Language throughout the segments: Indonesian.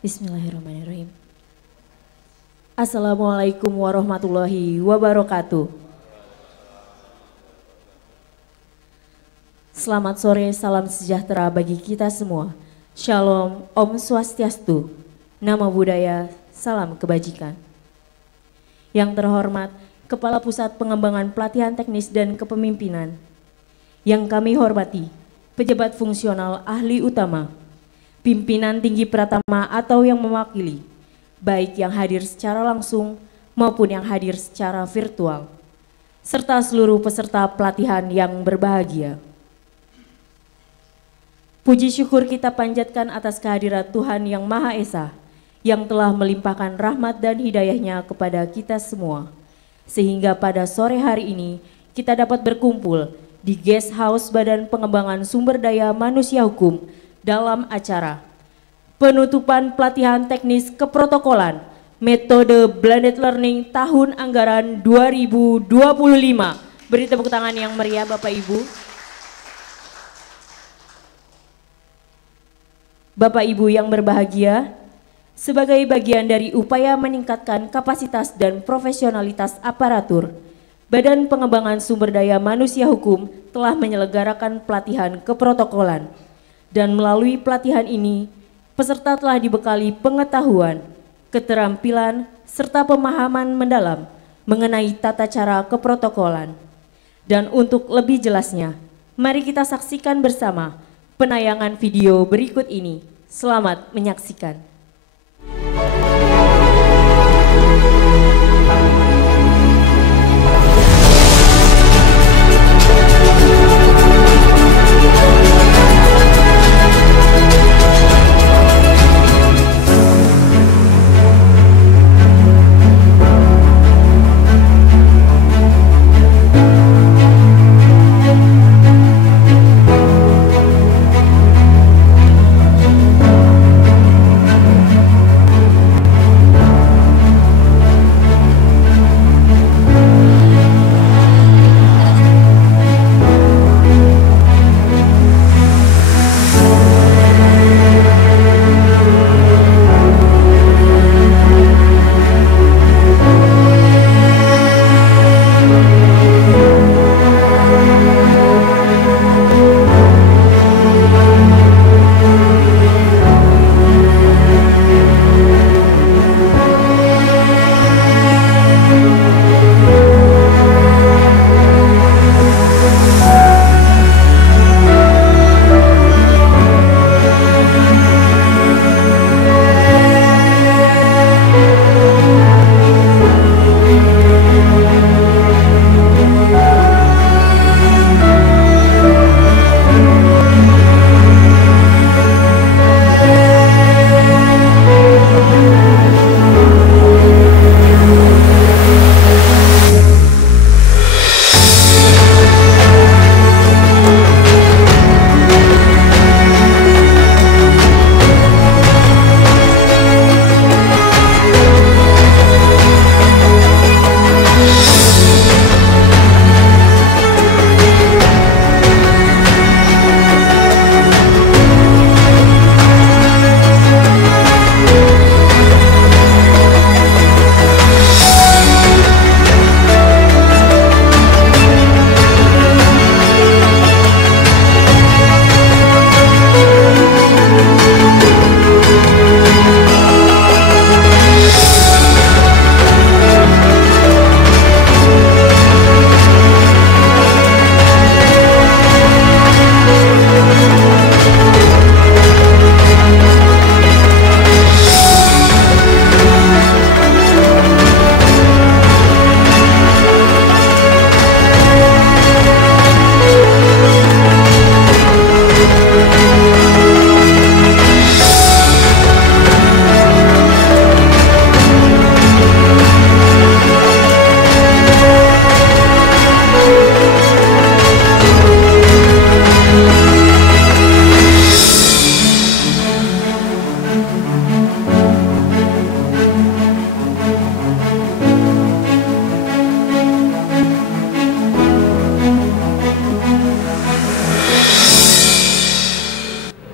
Bismillahirrahmanirrahim. Assalamualaikum warahmatullahi wabarakatuh. Selamat sore, salam sejahtera bagi kita semua. Shalom, Om Swastiastu, Namo Buddhaya, salam kebajikan. Yang terhormat, Kepala Pusat Pengembangan Pelatihan Teknis dan Kepemimpinan. Yang kami hormati, pejabat fungsional ahli utama, pimpinan tinggi pratama atau yang mewakili, baik yang hadir secara langsung maupun yang hadir secara virtual, serta seluruh peserta pelatihan yang berbahagia. Puji syukur kita panjatkan atas kehadirat Tuhan Yang Maha Esa, yang telah melimpahkan rahmat dan hidayahnya kepada kita semua, sehingga pada sore hari ini kita dapat berkumpul di Guest House Badan Pengembangan Sumber Daya Manusia Hukum dalam acara penutupan pelatihan teknis keprotokolan metode blended learning tahun anggaran 2025. Beri tepuk tangan yang meriah Bapak Ibu. Bapak Ibu yang berbahagia, sebagai bagian dari upaya meningkatkan kapasitas dan profesionalitas aparatur, Badan Pengembangan Sumber Daya Manusia Hukum telah menyelenggarakan pelatihan keprotokolan. Dan melalui pelatihan ini, peserta telah dibekali pengetahuan, keterampilan, serta pemahaman mendalam mengenai tata cara keprotokolan. Dan untuk lebih jelasnya, mari kita saksikan bersama penayangan video berikut ini. Selamat menyaksikan.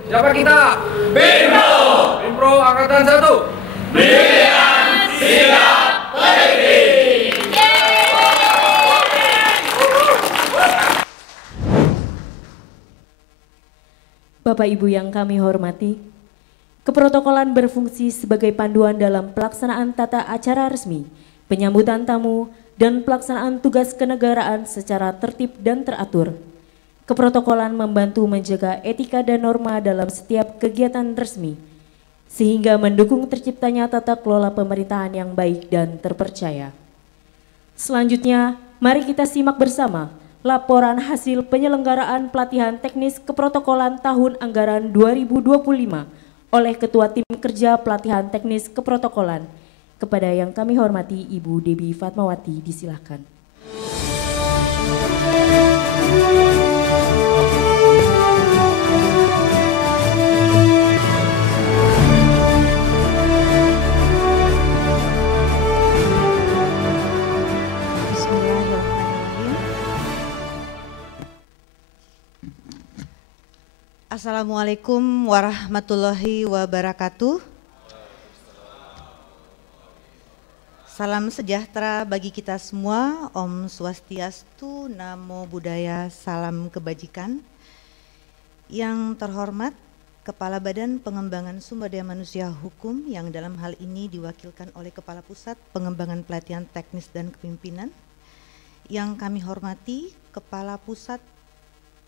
Siapa kita? Bimbo! Pro Angkatan 1. Pilihan Siap Berdiri. Bapak Ibu yang kami hormati, keprotokolan berfungsi sebagai panduan dalam pelaksanaan tata acara resmi, penyambutan tamu, dan pelaksanaan tugas kenegaraan secara tertib dan teratur. Keprotokolan membantu menjaga etika dan norma dalam setiap kegiatan resmi, sehingga mendukung terciptanya tata kelola pemerintahan yang baik dan terpercaya. Selanjutnya, mari kita simak bersama laporan hasil penyelenggaraan pelatihan teknis keprotokolan tahun anggaran 2025 oleh Ketua Tim Kerja Pelatihan Teknis Keprotokolan. Kepada yang kami hormati Ibu Debbie Fatmawati, disilahkan. Assalamualaikum warahmatullahi wabarakatuh. Salam sejahtera bagi kita semua. Om Swastiastu, Namo Buddhaya, salam kebajikan. Yang terhormat Kepala Badan Pengembangan Sumber Daya Manusia Hukum yang dalam hal ini diwakilkan oleh Kepala Pusat Pengembangan Pelatihan Teknis dan Kepemimpinan. Yang kami hormati Kepala Pusat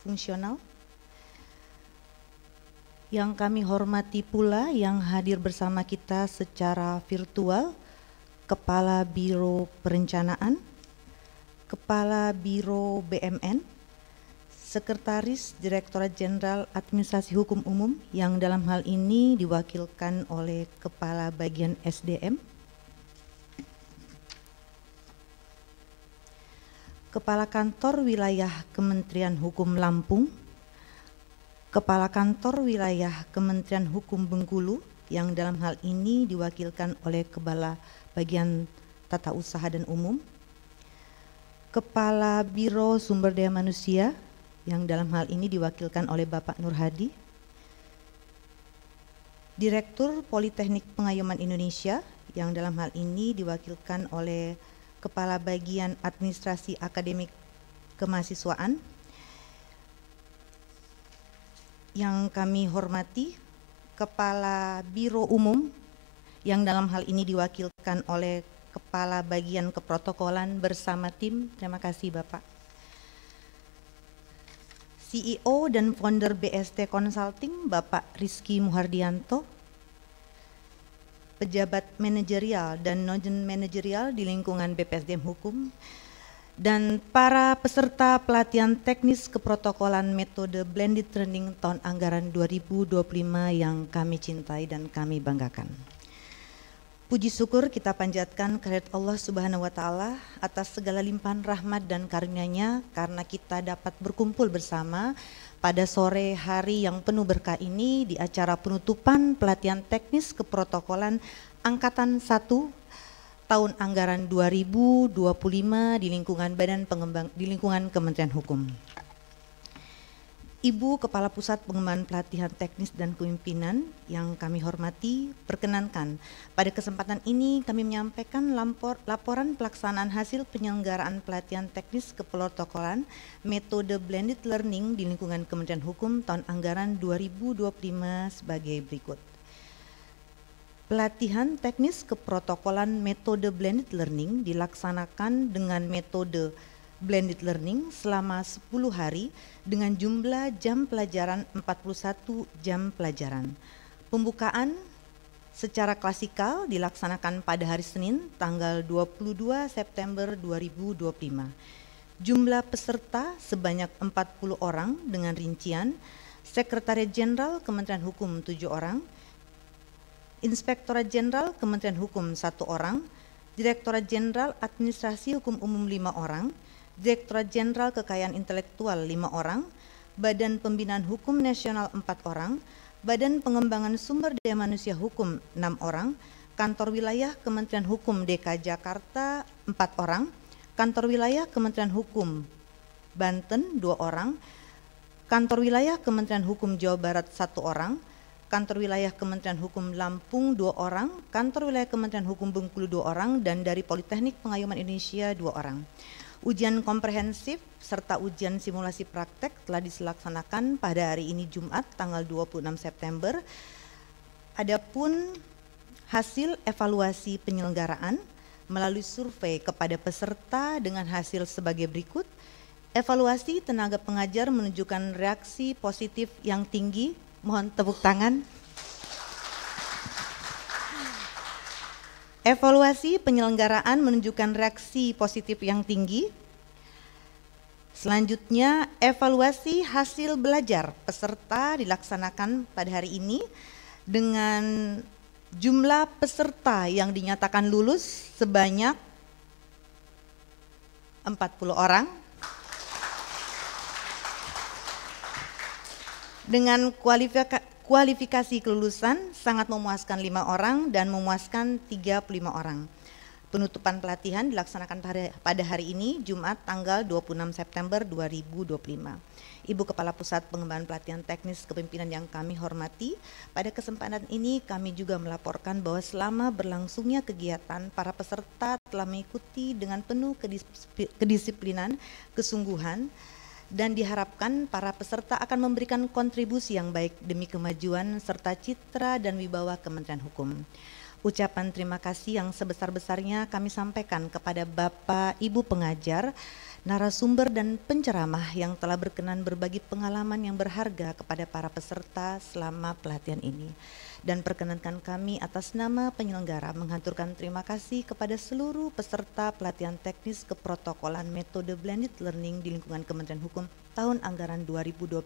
Fungsional. Yang kami hormati pula yang hadir bersama kita secara virtual, Kepala Biro Perencanaan, Kepala Biro BMN, Sekretaris Direktorat Jenderal Administrasi Hukum Umum yang dalam hal ini diwakilkan oleh Kepala Bagian SDM, Kepala Kantor Wilayah Kementerian Hukum Lampung, Kepala Kantor Wilayah Kementerian Hukum Bengkulu yang dalam hal ini diwakilkan oleh Kepala Bagian Tata Usaha dan Umum, Kepala Biro Sumber Daya Manusia yang dalam hal ini diwakilkan oleh Bapak Nur Hadi, Direktur Politeknik Pengayoman Indonesia yang dalam hal ini diwakilkan oleh Kepala Bagian Administrasi Akademik Kemahasiswaan. Yang kami hormati Kepala Biro Umum yang dalam hal ini diwakilkan oleh Kepala Bagian Keprotokolan bersama tim. Terima kasih Bapak. CEO dan founder BST Consulting Bapak Rizky Muhardianto, pejabat manajerial dan non-manajerial di lingkungan BPSDM Hukum, dan para peserta pelatihan teknis keprotokolan metode blended learning tahun anggaran 2025 yang kami cintai dan kami banggakan. Puji syukur kita panjatkan kehadirat Allah Subhanahu wa Ta'ala atas segala limpahan rahmat dan karunia-Nya karena kita dapat berkumpul bersama pada sore hari yang penuh berkah ini di acara penutupan pelatihan teknis keprotokolan Angkatan 1 tahun anggaran 2025 di lingkungan Kementerian Hukum. Ibu Kepala Pusat Pengembangan Pelatihan Teknis dan Kepemimpinan yang kami hormati, perkenankan pada kesempatan ini kami menyampaikan laporan pelaksanaan hasil penyelenggaraan pelatihan teknis keprotokolan metode blended learning di lingkungan Kementerian Hukum tahun anggaran 2025 sebagai berikut. Pelatihan teknis keprotokolan metode blended learning dilaksanakan dengan metode blended learning selama 10 hari dengan jumlah jam pelajaran 41 jam pelajaran. Pembukaan secara klasikal dilaksanakan pada hari Senin tanggal 22 September 2025. Jumlah peserta sebanyak 40 orang dengan rincian Sekretariat Jenderal Kementerian Hukum 7 orang, Inspektorat Jenderal Kementerian Hukum 1 orang, Direktorat Jenderal Administrasi Hukum Umum 5 orang, Direktorat Jenderal Kekayaan Intelektual 5 orang, Badan Pembinaan Hukum Nasional 4 orang, Badan Pengembangan Sumber Daya Manusia Hukum 6 orang, Kantor Wilayah Kementerian Hukum DKI Jakarta 4 orang, Kantor Wilayah Kementerian Hukum Banten 2 orang, Kantor Wilayah Kementerian Hukum Jawa Barat 1 orang, kantor wilayah Kementerian Hukum Lampung 2 orang, kantor wilayah Kementerian Hukum Bengkulu 2 orang, dan dari Politeknik Pengayuman Indonesia 2 orang. Ujian komprehensif serta ujian simulasi praktek telah dilaksanakan pada hari ini Jumat tanggal 26 September. Adapun hasil evaluasi penyelenggaraan melalui survei kepada peserta dengan hasil sebagai berikut. Evaluasi tenaga pengajar menunjukkan reaksi positif yang tinggi. Mohon tepuk tangan. Evaluasi penyelenggaraan menunjukkan reaksi positif yang tinggi. Selanjutnya, evaluasi hasil belajar peserta dilaksanakan pada hari ini dengan jumlah peserta yang dinyatakan lulus sebanyak 40 orang. Dengan kualifikasi kelulusan sangat memuaskan 5 orang dan memuaskan 35 orang. Penutupan pelatihan dilaksanakan pada hari ini Jumat tanggal 26 September 2025. Ibu Kepala Pusat Pengembangan Pelatihan Teknis Kepemimpinan yang kami hormati, pada kesempatan ini kami juga melaporkan bahwa selama berlangsungnya kegiatan, para peserta telah mengikuti dengan penuh kedisiplinan, kesungguhan, dan diharapkan para peserta akan memberikan kontribusi yang baik demi kemajuan serta citra dan wibawa Kementerian Hukum. Ucapan terima kasih yang sebesar-besarnya kami sampaikan kepada Bapak Ibu pengajar, narasumber dan penceramah yang telah berkenan berbagi pengalaman yang berharga kepada para peserta selama pelatihan ini. Dan perkenankan kami atas nama penyelenggara menghaturkan terima kasih kepada seluruh peserta pelatihan teknis keprotokolan metode blended learning di lingkungan Kementerian Hukum tahun anggaran 2025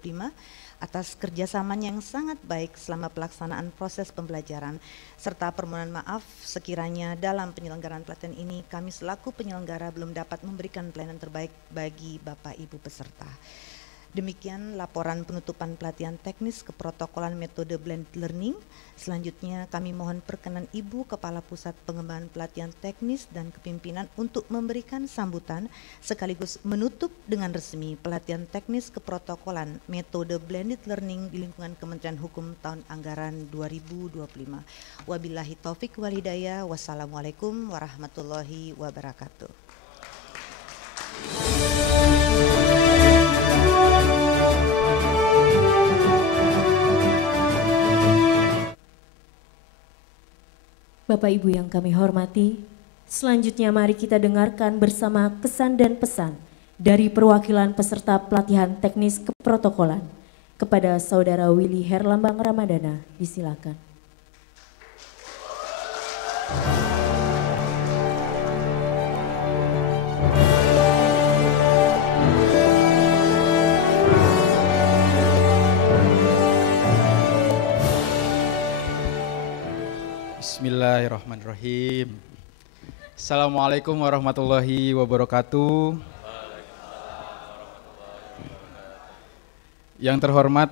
atas kerjasamanya yang sangat baik selama pelaksanaan proses pembelajaran, serta permohonan maaf sekiranya dalam penyelenggaraan pelatihan ini kami selaku penyelenggara belum dapat memberikan pelayanan terbaik bagi Bapak Ibu peserta. Demikian laporan penutupan pelatihan teknis keprotokolan metode blended learning. Selanjutnya kami mohon perkenan Ibu Kepala Pusat Pengembangan Pelatihan Teknis dan Kepemimpinan untuk memberikan sambutan sekaligus menutup dengan resmi pelatihan teknis keprotokolan metode blended learning di lingkungan Kementerian Hukum tahun anggaran 2025. Wabillahi taufik wal hidayah. Wassalamualaikum warahmatullahi wabarakatuh. Bapak Ibu yang kami hormati, selanjutnya mari kita dengarkan bersama kesan dan pesan dari perwakilan peserta pelatihan teknis keprotokolan kepada Saudara Willy Herlambang Ramadana. Disilakan. Bismillahirrahmanirrahim. Assalamualaikum warahmatullahi wabarakatuh. Yang terhormat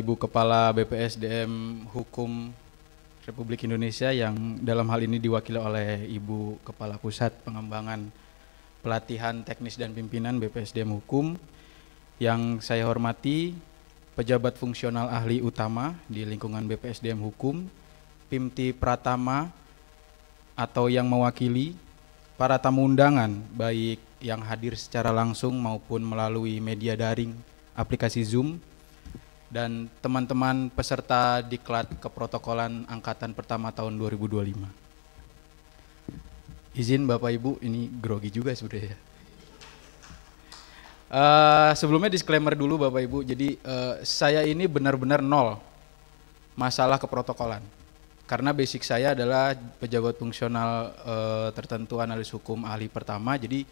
Ibu Kepala BPSDM Hukum Republik Indonesia yang dalam hal ini diwakili oleh Ibu Kepala Pusat Pengembangan Pelatihan Teknis dan Pimpinan BPSDM Hukum. Yang saya hormati pejabat fungsional ahli utama di lingkungan BPSDM Hukum, Pimti Pratama atau yang mewakili, para tamu undangan baik yang hadir secara langsung maupun melalui media daring aplikasi Zoom, dan teman-teman peserta Diklat Keprotokolan Angkatan Pertama tahun 2025. Izin Bapak Ibu, ini grogi juga sebenarnya. Sebelumnya disclaimer dulu Bapak Ibu, jadi saya ini benar-benar nol masalah keprotokolan. Karena basic saya adalah pejabat fungsional tertentu analis hukum ahli pertama, jadi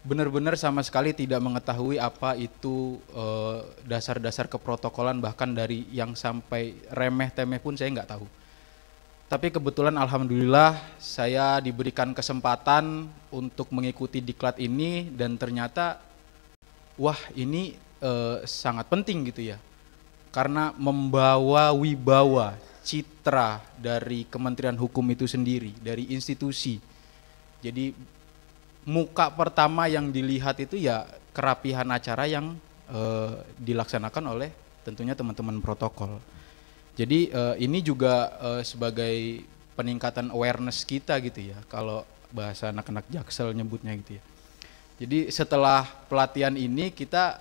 benar-benar sama sekali tidak mengetahui apa itu dasar-dasar keprotokolan, bahkan dari yang sampai remeh-temeh pun saya nggak tahu. Tapi kebetulan alhamdulillah saya diberikan kesempatan untuk mengikuti diklat ini, dan ternyata wah ini sangat penting gitu ya, karena membawa wibawa citra dari Kementerian Hukum itu sendiri, dari institusi. Jadi muka pertama yang dilihat itu ya kerapihan acara yang dilaksanakan oleh tentunya teman-teman protokol. Jadi ini juga sebagai peningkatan awareness kita gitu ya, kalau bahasa anak-anak Jaksel nyebutnya gitu ya. Jadi setelah pelatihan ini kita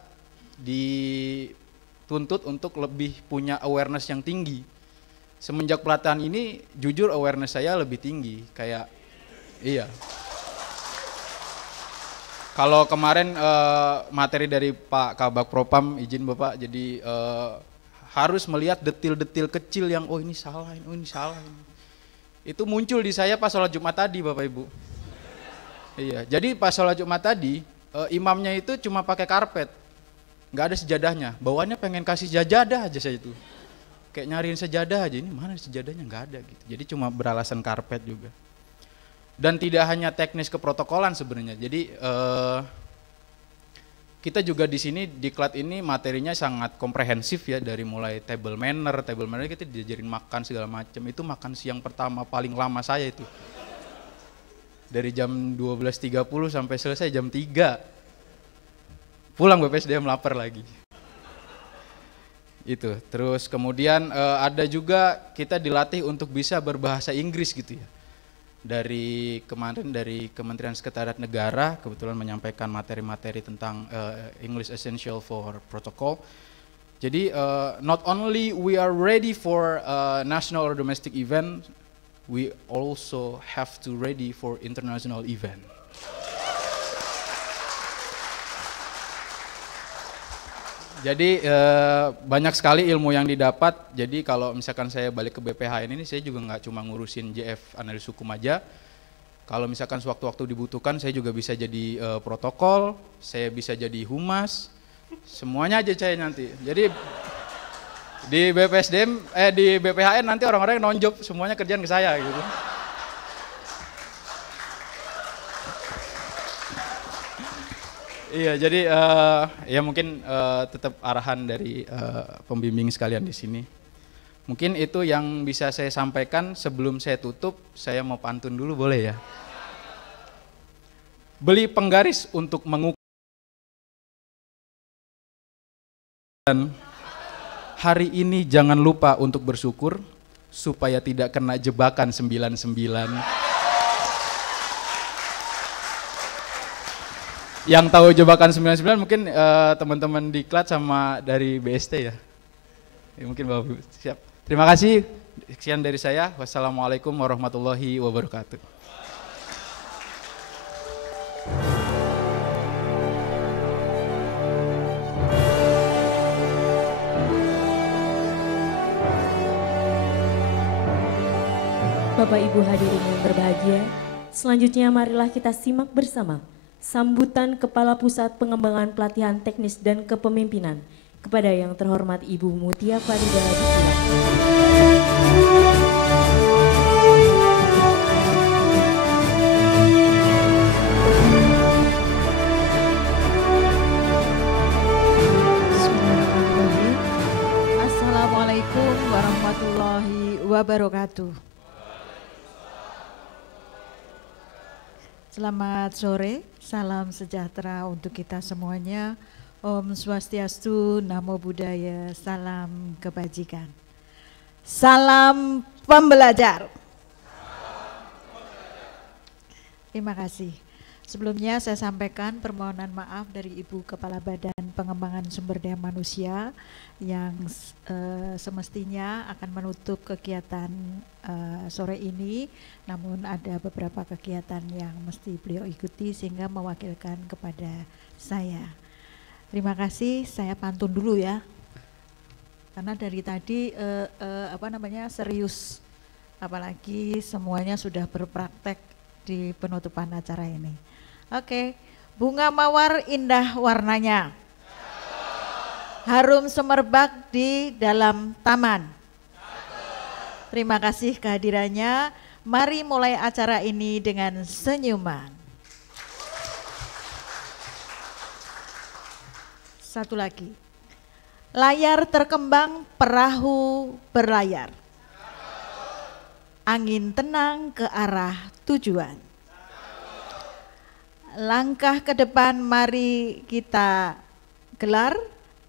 dituntut untuk lebih punya awareness yang tinggi. Semenjak pelatihan ini jujur awareness saya lebih tinggi, kayak iya. Kalau kemarin materi dari Pak Kabak Propam, izin Bapak, jadi harus melihat detil-detil kecil yang oh ini salah, oh ini salah. Itu muncul di saya pas sholat Jumat tadi Bapak Ibu. Iya, jadi pas sholat Jumat tadi imamnya itu cuma pakai karpet, nggak ada sejadahnya. Bawaannya pengen kasih sajadah aja saya itu. Kayak nyariin sejadah aja, ini mana sejadahnya, nggak ada gitu. Jadi cuma beralasan karpet juga. Dan tidak hanya teknis keprotokolan sebenarnya. Jadi kita juga di sini di Klat ini materinya sangat komprehensif ya, dari mulai table manner kita diajarin makan segala macam. Itu makan siang pertama paling lama saya itu. Dari jam 12.30 sampai selesai jam 3. Pulang BPSDM lapar lagi. Itu. Terus kemudian ada juga kita dilatih untuk bisa berbahasa Inggris gitu ya. Dari kemarin dari Kementerian Sekretariat Negara kebetulan menyampaikan materi-materi tentang English Essential for Protocol. Jadi not only we are ready for national or domestic event, we also have to ready for international event. Jadi banyak sekali ilmu yang didapat. Jadi kalau misalkan saya balik ke BPHN ini, saya juga nggak cuma ngurusin JF analis hukum aja. Kalau misalkan sewaktu-waktu dibutuhkan, saya juga bisa jadi protokol, saya bisa jadi humas, semuanya aja saya nanti. Jadi di BPSDM, di BPHN nanti orang-orang yang nonjob semuanya kerjaan ke saya gitu. Iya, jadi ya mungkin tetap arahan dari pembimbing sekalian di sini. Mungkin itu yang bisa saya sampaikan. Sebelum saya tutup, saya mau pantun dulu, boleh ya? Beli penggaris untuk mengukur. Dan hari ini jangan lupa untuk bersyukur supaya tidak kena jebakan 99. Yang tahu jebakan 99 mungkin teman-teman di Klat sama dari BST ya. Mungkin Bapak Ibu siap. Terima kasih. Sekian dari saya. Wassalamualaikum warahmatullahi wabarakatuh. Bapak Ibu hadirin yang berbahagia, selanjutnya marilah kita simak bersama sambutan Kepala Pusat Pengembangan Pelatihan Teknis dan Kepemimpinan kepada yang terhormat Ibu Mutia Farida Bismillahirrahmanirrahim. Assalamualaikum warahmatullahi wabarakatuh. Selamat sore, salam sejahtera untuk kita semuanya. Om Swastiastu, Namo Buddhaya, salam kebajikan. Salam pembelajar. Terima kasih. Sebelumnya saya sampaikan permohonan maaf dari Ibu Kepala Badan Pengembangan Sumber Daya Manusia yang semestinya akan menutup kegiatan sore ini, namun ada beberapa kegiatan yang mesti beliau ikuti sehingga mewakilkan kepada saya. Terima kasih, saya pantun dulu ya, karena dari tadi serius, apalagi semuanya sudah berpraktek di penutupan acara ini. Oke, bunga mawar indah warnanya, harum semerbak di dalam taman. Terima kasih kehadirannya. Mari mulai acara ini dengan senyuman. Satu lagi. Layar terkembang, perahu berlayar. Angin tenang ke arah tujuan. Langkah ke depan mari kita gelar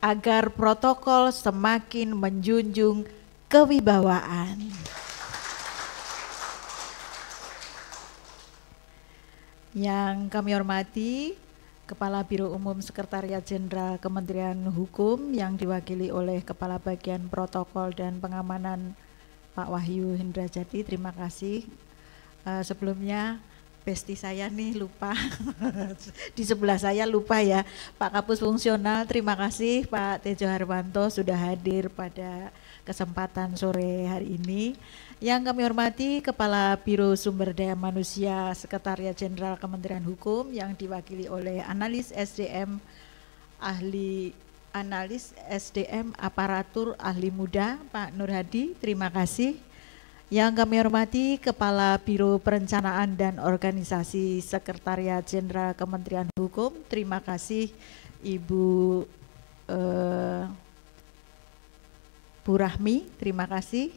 agar protokol semakin menjunjung kewibawaan. Yang kami hormati Kepala Biro Umum Sekretariat Jenderal Kementerian Hukum yang diwakili oleh Kepala Bagian Protokol dan Pengamanan Pak Wahyu Hindrajati, terima kasih. Sebelumnya besti saya nih lupa, di sebelah saya lupa ya, Pak Kapus Fungsional, terima kasih Pak Tejo Harwanto sudah hadir pada kesempatan sore hari ini. Yang kami hormati Kepala Biro Sumber Daya Manusia Sekretariat Jenderal Kementerian Hukum yang diwakili oleh Analis SDM Aparatur Ahli Muda Pak Nur Hadi, terima kasih. Yang kami hormati Kepala Biro Perencanaan dan Organisasi Sekretariat Jenderal Kementerian Hukum, terima kasih Ibu Bu Rahmi, terima kasih.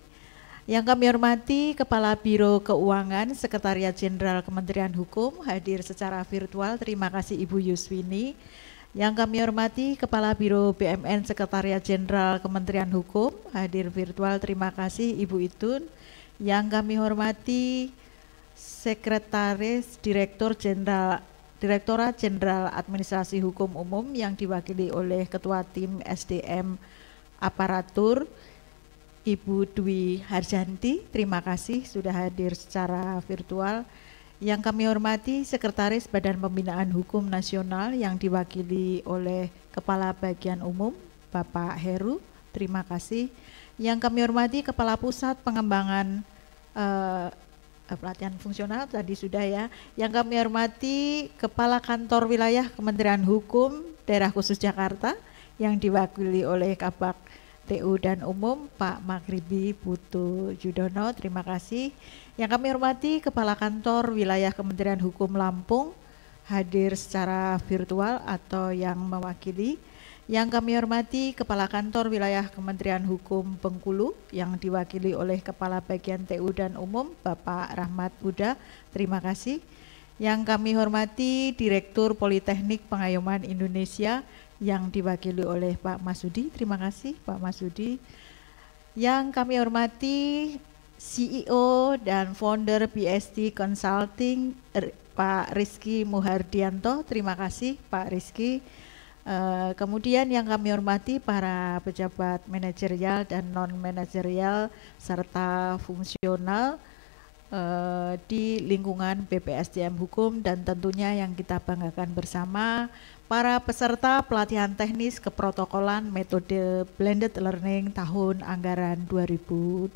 Yang kami hormati Kepala Biro Keuangan Sekretariat Jenderal Kementerian Hukum hadir secara virtual, terima kasih Ibu Yuswini. Yang kami hormati Kepala Biro BMN Sekretariat Jenderal Kementerian Hukum hadir virtual, terima kasih Ibu Itun. Yang kami hormati Sekretaris Direktorat Jenderal Administrasi Hukum Umum yang diwakili oleh Ketua Tim SDM Aparatur Ibu Dwi Harjanti, terima kasih sudah hadir secara virtual. Yang kami hormati Sekretaris Badan Pembinaan Hukum Nasional yang diwakili oleh Kepala Bagian Umum Bapak Heru, terima kasih. Yang kami hormati Kepala Pusat Pengembangan Pelatihan Fungsional tadi sudah ya. Yang kami hormati Kepala Kantor Wilayah Kementerian Hukum Daerah Khusus Jakarta yang diwakili oleh Kabak TU dan Umum Pak Maghribi Putu Judono, terima kasih. Yang kami hormati Kepala Kantor Wilayah Kementerian Hukum Lampung hadir secara virtual atau yang mewakili. Yang kami hormati Kepala Kantor Wilayah Kementerian Hukum Bengkulu yang diwakili oleh Kepala Bagian TU dan Umum Bapak Rahmat Huda, terima kasih. Yang kami hormati Direktur Politeknik Pengayoman Indonesia yang diwakili oleh Pak Masudi, terima kasih Pak Masudi. Yang kami hormati CEO dan Founder BST Consulting Pak Rizky Muhardianto, terima kasih Pak Rizky. Kemudian yang kami hormati para pejabat manajerial dan non-manajerial serta fungsional di lingkungan BPSDM Hukum, dan tentunya yang kita banggakan bersama para peserta pelatihan teknis keprotokolan metode blended learning tahun anggaran 2025.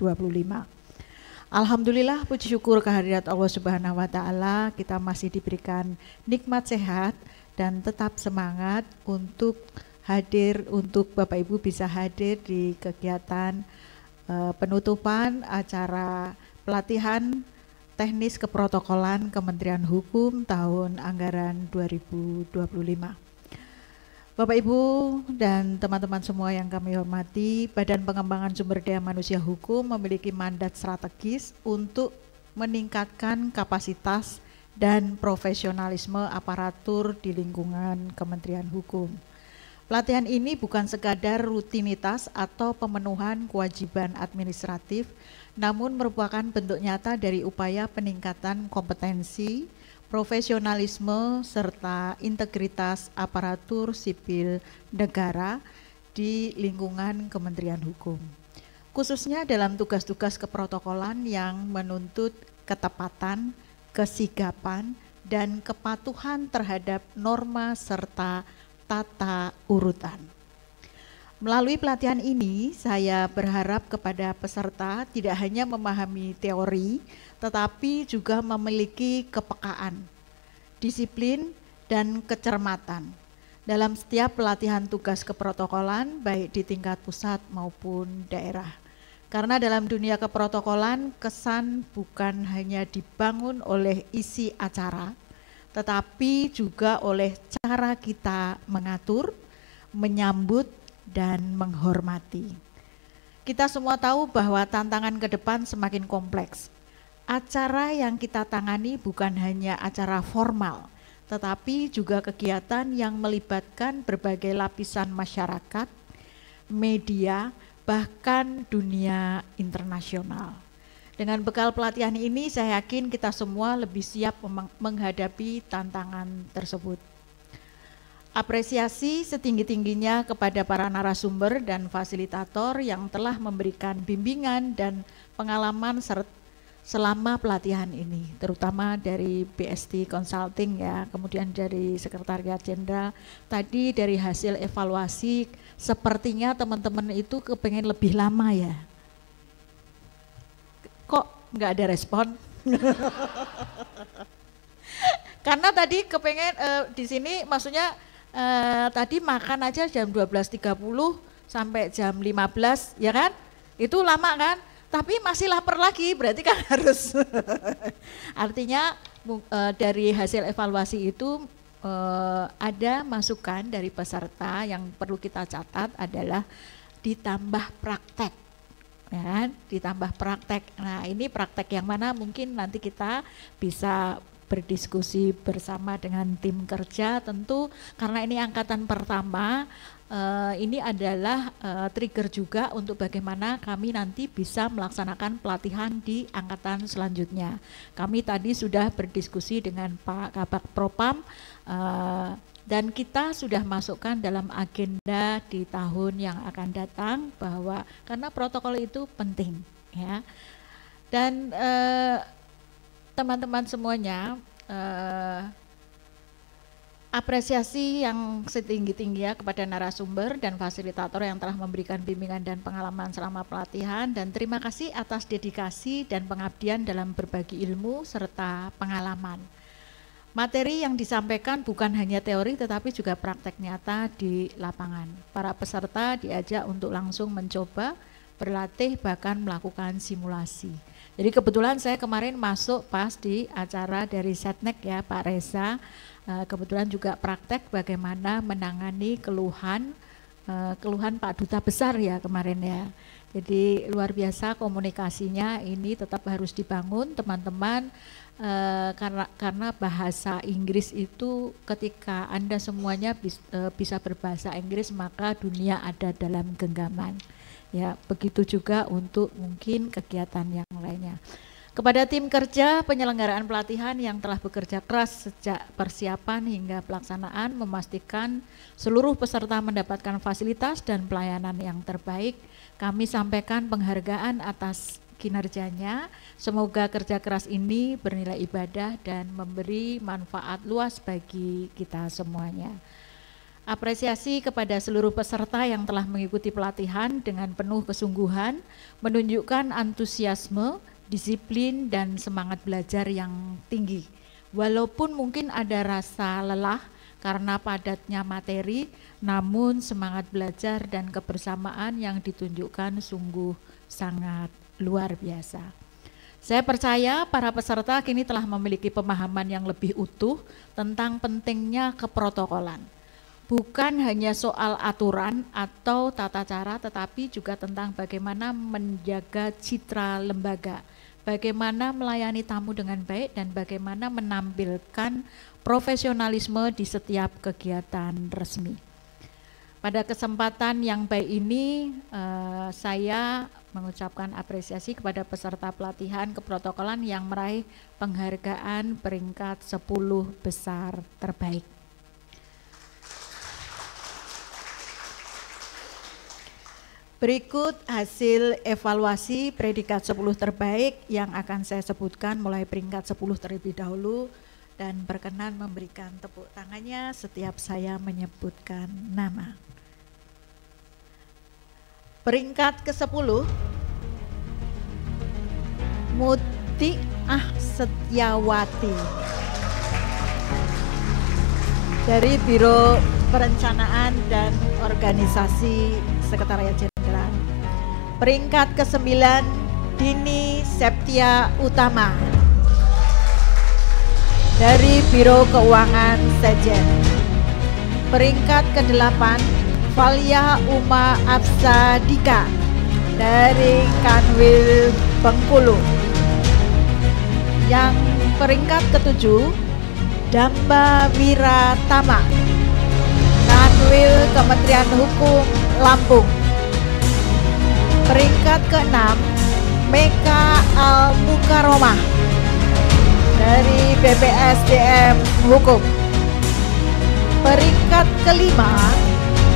Alhamdulillah, puji syukur kehadirat Allah Subhanahu wa taala, kita masih diberikan nikmat sehat dan tetap semangat untuk hadir, untuk Bapak Ibu bisa hadir di kegiatan penutupan acara pelatihan teknis keprotokolan Kementerian Hukum tahun anggaran 2025. Bapak Ibu dan teman-teman semua yang kami hormati, Badan Pengembangan Sumber Daya Manusia Hukum memiliki mandat strategis untuk meningkatkan kapasitas dan profesionalisme aparatur di lingkungan Kementerian Hukum. Pelatihan ini bukan sekadar rutinitas atau pemenuhan kewajiban administratif, namun merupakan bentuk nyata dari upaya peningkatan kompetensi, profesionalisme, serta integritas aparatur sipil negara di lingkungan Kementerian Hukum. Khususnya dalam tugas-tugas keprotokolan yang menuntut ketepatan, kesigapan, dan kepatuhan terhadap norma serta tata urutan. Melalui pelatihan ini, saya berharap kepada peserta tidak hanya memahami teori, tetapi juga memiliki kepekaan, disiplin, dan kecermatan dalam setiap pelatihan tugas keprotokolan baik di tingkat pusat maupun daerah. Karena dalam dunia keprotokolan, kesan bukan hanya dibangun oleh isi acara, tetapi juga oleh cara kita mengatur, menyambut, dan menghormati. Kita semua tahu bahwa tantangan ke depan semakin kompleks. Acara yang kita tangani bukan hanya acara formal, tetapi juga kegiatan yang melibatkan berbagai lapisan masyarakat, media, bahkan dunia internasional. Dengan bekal pelatihan ini saya yakin kita semua lebih siap menghadapi tantangan tersebut. Apresiasi setinggi-tingginya kepada para narasumber dan fasilitator yang telah memberikan bimbingan dan pengalaman selama pelatihan ini, terutama dari BST Consulting ya, kemudian dari Sekretariat Jenderal. Tadi dari hasil evaluasi sepertinya teman-teman itu kepengen lebih lama ya. Kok nggak ada respon? Karena tadi kepengen di sini maksudnya tadi makan aja jam 12.30 sampai jam 15 ya kan? Itu lama kan? Tapi masih lapar lagi, berarti kan harus artinya dari hasil evaluasi itu ada masukan dari peserta yang perlu kita catat adalah ditambah praktek. Ya, ditambah praktek. Nah, ini praktek yang mana mungkin nanti kita bisa berdiskusi bersama dengan tim kerja, tentu karena ini angkatan pertama, ini adalah trigger juga untuk bagaimana kami nanti bisa melaksanakan pelatihan di angkatan selanjutnya. Kami tadi sudah berdiskusi dengan Pak Kabak Propam, dan kita sudah masukkan dalam agenda di tahun yang akan datang bahwa karena protokol itu penting ya. Dan teman-teman semuanya apresiasi yang setinggi-tingginya kepada narasumber dan fasilitator yang telah memberikan bimbingan dan pengalaman selama pelatihan, dan terima kasih atas dedikasi dan pengabdian dalam berbagi ilmu serta pengalaman. Materi yang disampaikan bukan hanya teori tetapi juga praktek nyata di lapangan. Para peserta diajak untuk langsung mencoba, berlatih, bahkan melakukan simulasi. Jadi kebetulan saya kemarin masuk pas di acara dari Setnek ya Pak Reza, kebetulan juga praktek bagaimana menangani keluhan Pak Duta Besar ya kemarin ya. Jadi luar biasa komunikasinya ini tetap harus dibangun teman-teman. Karena bahasa Inggris itu ketika Anda semuanya bisa berbahasa Inggris maka dunia ada dalam genggaman ya, begitu juga untuk mungkin kegiatan yang lainnya. Kepada tim kerja penyelenggaraan pelatihan yang telah bekerja keras sejak persiapan hingga pelaksanaan memastikan seluruh peserta mendapatkan fasilitas dan pelayanan yang terbaik, kami sampaikan penghargaan atas kinerjanya. Semoga kerja keras ini bernilai ibadah dan memberi manfaat luas bagi kita semuanya. Apresiasi kepada seluruh peserta yang telah mengikuti pelatihan dengan penuh kesungguhan, menunjukkan antusiasme, disiplin dan semangat belajar yang tinggi. Walaupun mungkin ada rasa lelah karena padatnya materi, namun semangat belajar dan kebersamaan yang ditunjukkan sungguh sangat luar biasa. Saya percaya para peserta kini telah memiliki pemahaman yang lebih utuh tentang pentingnya keprotokolan. Bukan hanya soal aturan atau tata cara, tetapi juga tentang bagaimana menjaga citra lembaga, bagaimana melayani tamu dengan baik, dan bagaimana menampilkan profesionalisme di setiap kegiatan resmi. Pada kesempatan yang baik ini, saya mengucapkan apresiasi kepada peserta pelatihan keprotokolan yang meraih penghargaan peringkat 10 besar terbaik. Berikut hasil evaluasi predikat 10 terbaik yang akan saya sebutkan mulai peringkat 10 terlebih dahulu, dan berkenan memberikan tepuk tangannya setiap saya menyebutkan nama. Peringkat ke-10, Mutiah Setiawati dari Biro Perencanaan dan Organisasi Sekretariat Jenderal. Peringkat ke-9, Dini Septia Utama dari Biro Keuangan Sejen. Peringkat ke-8, Valia Uma Afsa Dika dari Kanwil Bengkulu. Yang peringkat ke-7, Damba Wiratama, Kanwil Kementerian Hukum Lampung. Peringkat ke-6, Meka Al-Mukaromah dari BPSDM Hukum. Peringkat ke-5,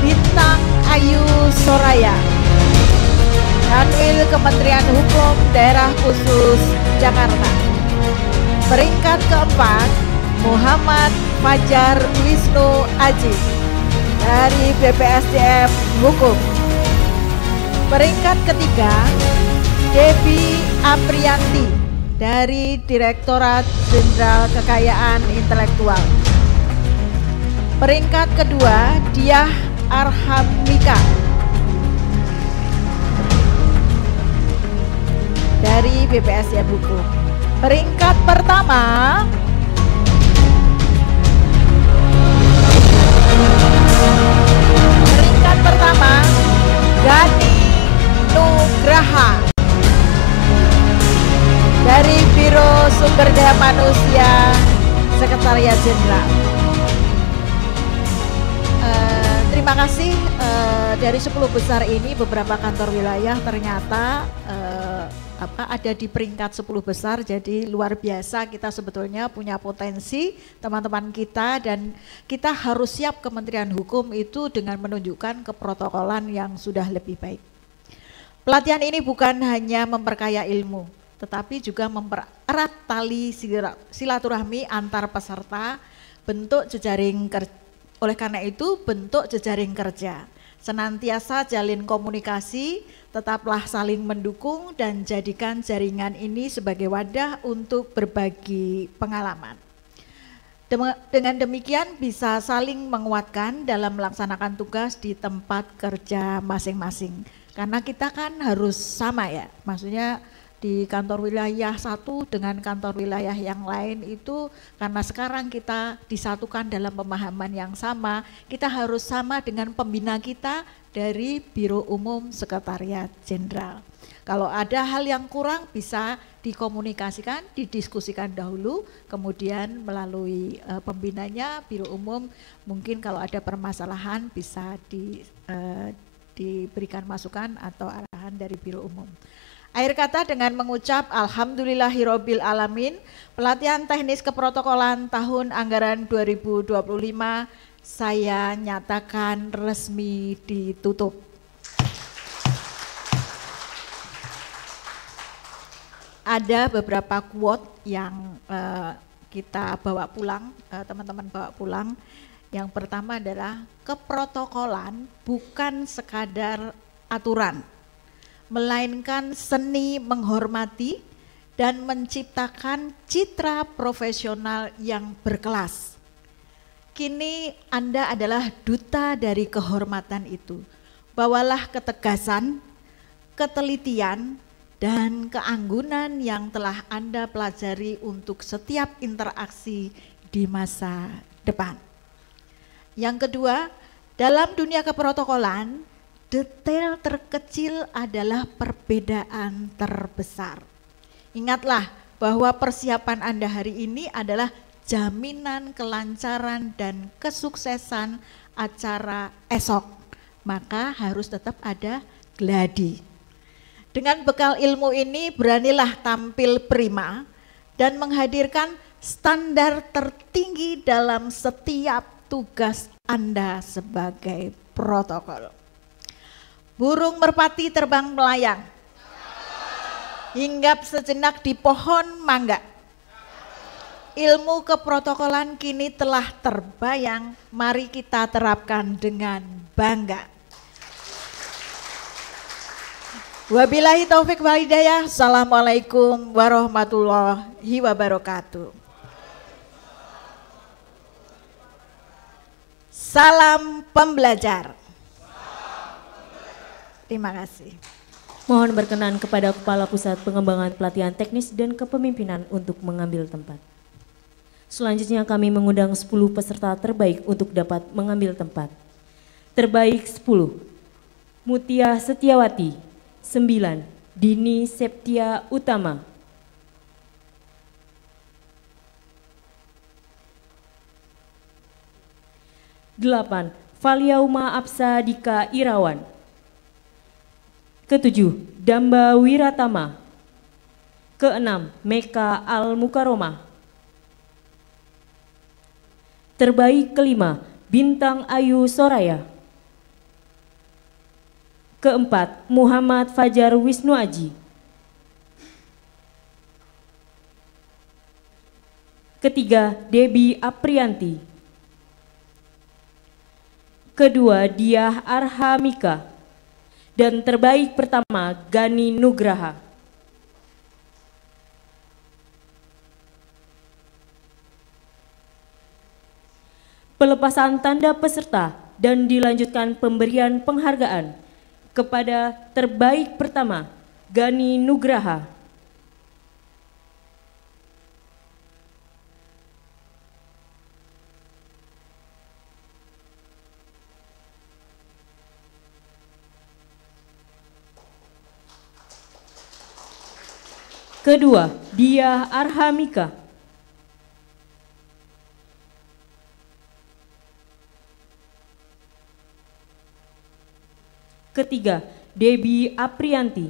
Bintang Ayu Soraya, Kanwil Kementerian Hukum Daerah Khusus Jakarta. Peringkat ke-4, Muhammad Fajar Wisnu Aji dari BPSDM Hukum. Peringkat ketiga, Devi Aprianti dari Direktorat Jenderal Kekayaan Intelektual. Peringkat kedua, Diah Arhamika dari BPSDM Hukum. Peringkat pertama, Gani Nugraha dari Biro Sumber Daya Manusia Sekretariat Jenderal. Terima kasih. Dari 10 besar ini beberapa kantor wilayah ternyata ada di peringkat 10 besar, jadi luar biasa. Kita sebetulnya punya potensi teman-teman kita, dan kita harus siap Kementerian Hukum itu dengan menunjukkan keprotokolan yang sudah lebih baik. Pelatihan ini bukan hanya memperkaya ilmu, tetapi juga mempererat tali silaturahmi antar peserta, bentuk jejaring kerja. Oleh karena itu, bentuk jejaring kerja. Senantiasa jalin komunikasi, tetaplah saling mendukung dan jadikan jaringan ini sebagai wadah untuk berbagi pengalaman. Dengan demikian bisa saling menguatkan dalam melaksanakan tugas di tempat kerja masing-masing. Karena kita kan harus sama ya, maksudnya di kantor wilayah satu dengan kantor wilayah yang lain itu, karena sekarang kita disatukan dalam pemahaman yang sama, kita harus sama dengan pembina kita dari Biro Umum Sekretariat Jenderal. Kalau ada hal yang kurang bisa dikomunikasikan, didiskusikan dahulu, kemudian melalui pembinanya Biro Umum mungkin kalau ada permasalahan bisa diberikan masukan atau arahan dari Biro Umum. Akhir kata dengan mengucap Alhamdulillahirabbil alamin, pelatihan teknis keprotokolan tahun anggaran 2025 saya nyatakan resmi ditutup. Ada beberapa quote yang kita bawa pulang, teman-teman bawa pulang. Yang pertama adalah keprotokolan bukan sekadar aturan, melainkan seni menghormati dan menciptakan citra profesional yang berkelas. Kini Anda adalah duta dari kehormatan itu. Bawalah ketegasan, ketelitian, dan keanggunan yang telah Anda pelajari untuk setiap interaksi di masa depan. Yang kedua, dalam dunia keprotokolan, detail terkecil adalah perbedaan terbesar. Ingatlah bahwa persiapan Anda hari ini adalah jaminan kelancaran dan kesuksesan acara esok. Maka harus tetap ada gladi. Dengan bekal ilmu ini beranilah tampil prima dan menghadirkan standar tertinggi dalam setiap tugas Anda sebagai protokol. Burung merpati terbang melayang, hinggap sejenak di pohon mangga. Ilmu keprotokolan kini telah terbayang, mari kita terapkan dengan bangga. Wabillahi taufik wal hidayah. Assalamualaikum warahmatullahi wabarakatuh. Salam pembelajar. Terima kasih. Mohon berkenan kepada Kepala Pusat Pengembangan Pelatihan Teknis dan Kepemimpinan untuk mengambil tempat. Selanjutnya kami mengundang 10 peserta terbaik untuk dapat mengambil tempat. Terbaik 10, Mutia Setiawati. 9, Dini Septia Utama. 8, Valiauma Apsa Dika Irawan. Ketujuh, Damba Wiratama. Keenam, Meka Al-Mukaromah. Terbaik kelima, Bintang Ayu Soraya. Keempat, Muhammad Fajar Wisnu Aji. Ketiga, Debbie Aprianti. Kedua, Diah Arhamika. Dan terbaik pertama, Gani Nugraha. Pelepasan tanda peserta dan dilanjutkan pemberian penghargaan kepada terbaik pertama, Gani Nugraha. Kedua, Diah Arhamika. Ketiga, Debbie Aprianti.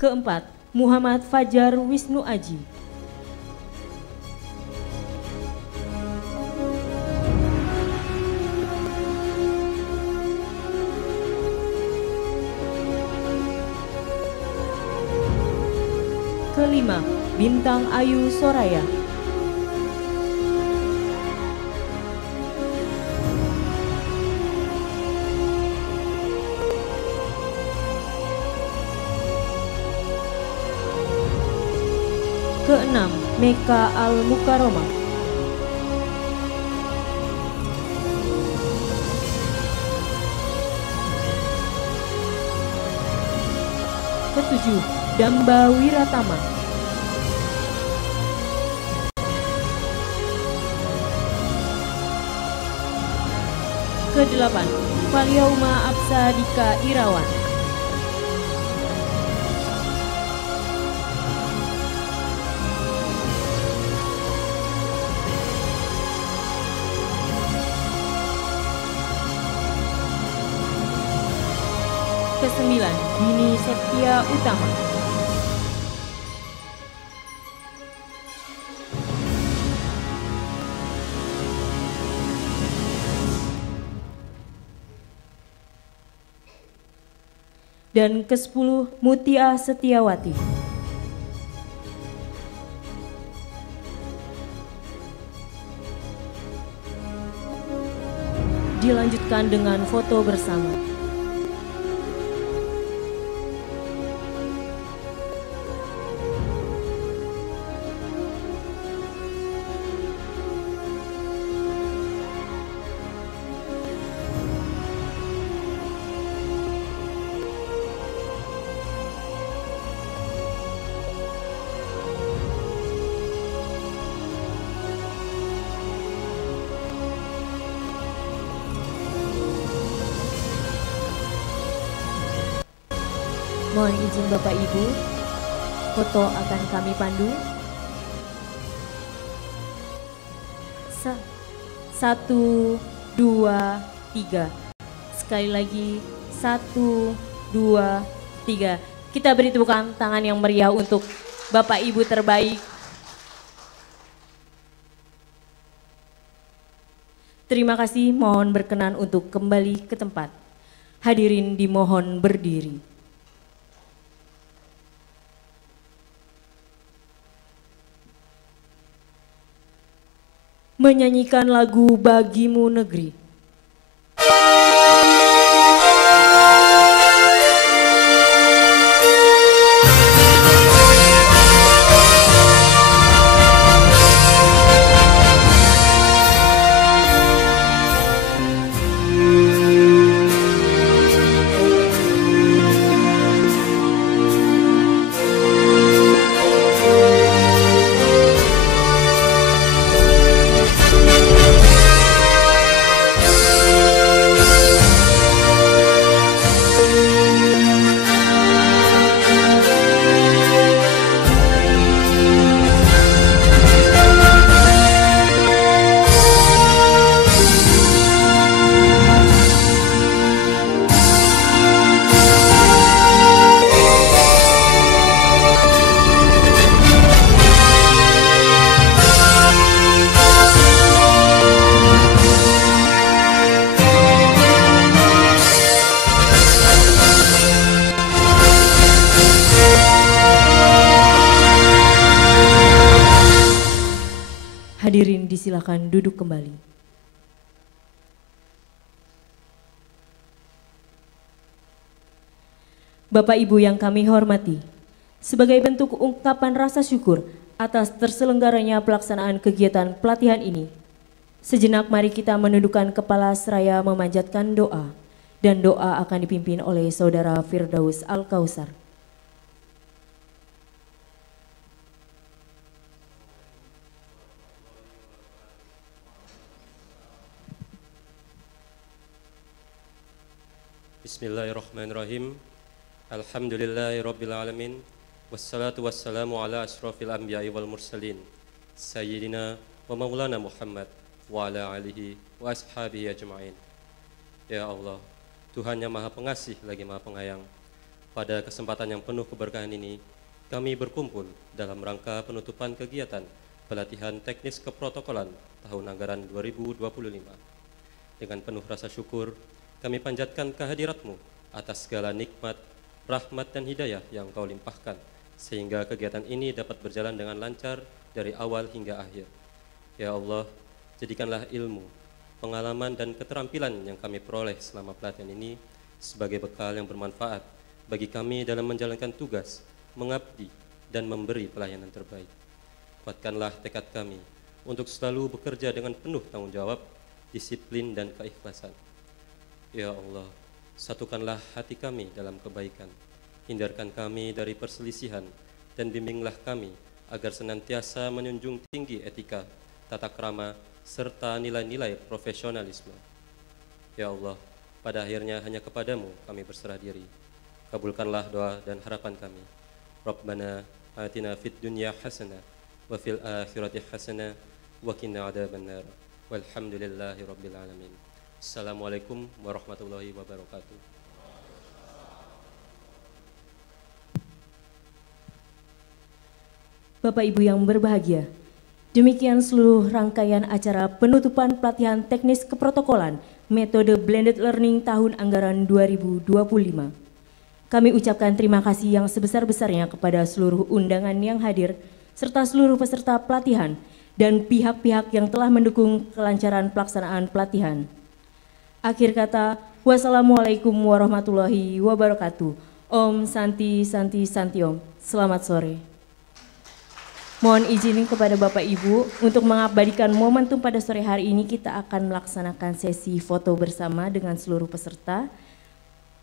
Keempat, Muhammad Fajar Wisnu Aji. Kelima, Bintang Ayu Soraya. Keenam, Meka Al-Mukaromah. Ketujuh, Damba Wiratama. Kedelapan, Valyauma Absadika Irawan. Kesembilan, Dini Septia Utama. Dan ke-10, Mutia Setiawati. Dilanjutkan dengan foto bersama. Mohon izin Bapak Ibu, foto akan kami pandu. 1, 2, 3. Sekali lagi 1, 2, 3. Kita beri tepuk tangan yang meriah untuk Bapak Ibu terbaik. Terima kasih, mohon berkenan untuk kembali ke tempat. Hadirin dimohon berdiri. Menyanyikan lagu Bagimu Negeri. Hadirin disilakan duduk kembali. Bapak Ibu yang kami hormati, sebagai bentuk ungkapan rasa syukur atas terselenggaranya pelaksanaan kegiatan pelatihan ini, sejenak mari kita menundukkan kepala seraya memanjatkan doa, dan doa akan dipimpin oleh Saudara Firdaus Al-Kausar. Bismillahirrahmanirrahim. Alhamdulillahirabbil alamin. Wassalatu wassalamu ala asyrafil anbiya'i wal mursalin. Sayyidina wa maulana Muhammad wa ala alihi wa ashabihi ajma'in. Ya Allah, Tuhan yang Maha Pengasih lagi Maha Penyayang. Pada kesempatan yang penuh keberkahan ini, kami berkumpul dalam rangka penutupan kegiatan pelatihan teknis keprotokolan tahun anggaran 2025. Dengan penuh rasa syukur, kami panjatkan kehadirat-Mu atas segala nikmat, rahmat dan hidayah yang Kau limpahkan, sehingga kegiatan ini dapat berjalan dengan lancar dari awal hingga akhir. Ya Allah, jadikanlah ilmu, pengalaman dan keterampilan yang kami peroleh selama pelatihan ini sebagai bekal yang bermanfaat bagi kami dalam menjalankan tugas, mengabdi dan memberi pelayanan terbaik. Kuatkanlah tekad kami untuk selalu bekerja dengan penuh tanggung jawab, disiplin dan keikhlasan. Ya Allah, satukanlah hati kami dalam kebaikan, hindarkan kami dari perselisihan, dan bimbinglah kami agar senantiasa menjunjung tinggi etika, tata krama, serta nilai-nilai profesionalisme. Ya Allah, pada akhirnya hanya kepadamu kami berserah diri. Kabulkanlah doa dan harapan kami. Rabbana atina fid dunya hasanah wa fil akhirati hasanah wa qina adzabannar. Walhamdulillahi rabbil alamin. Assalamualaikum warahmatullahi wabarakatuh. Bapak Ibu yang berbahagia, demikian seluruh rangkaian acara penutupan pelatihan teknis keprotokolan metode blended learning tahun anggaran 2025. Kami ucapkan terima kasih yang sebesar-besarnya kepada seluruh undangan yang hadir, serta seluruh peserta pelatihan dan pihak-pihak yang telah mendukung kelancaran pelaksanaan pelatihan. Akhir kata, wassalamualaikum warahmatullahi wabarakatuh. Om Santi Santi Santi Om. Selamat sore. Mohon izin kepada Bapak Ibu untuk mengabadikan momentum pada sore hari ini, kita akan melaksanakan sesi foto bersama dengan seluruh peserta.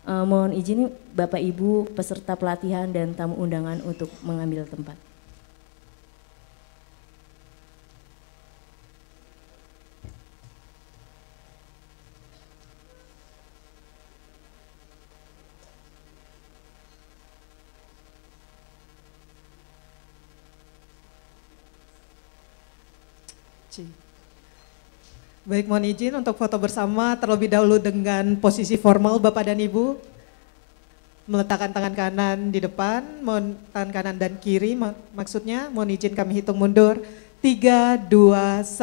Mohon izin Bapak Ibu peserta pelatihan dan tamu undangan untuk mengambil tempat. Baik, mohon izin untuk foto bersama terlebih dahulu dengan posisi formal Bapak dan Ibu. Meletakkan tangan kanan di depan, mohon tangan kanan dan kiri maksudnya, mohon izin kami hitung mundur. 3, 2, 1.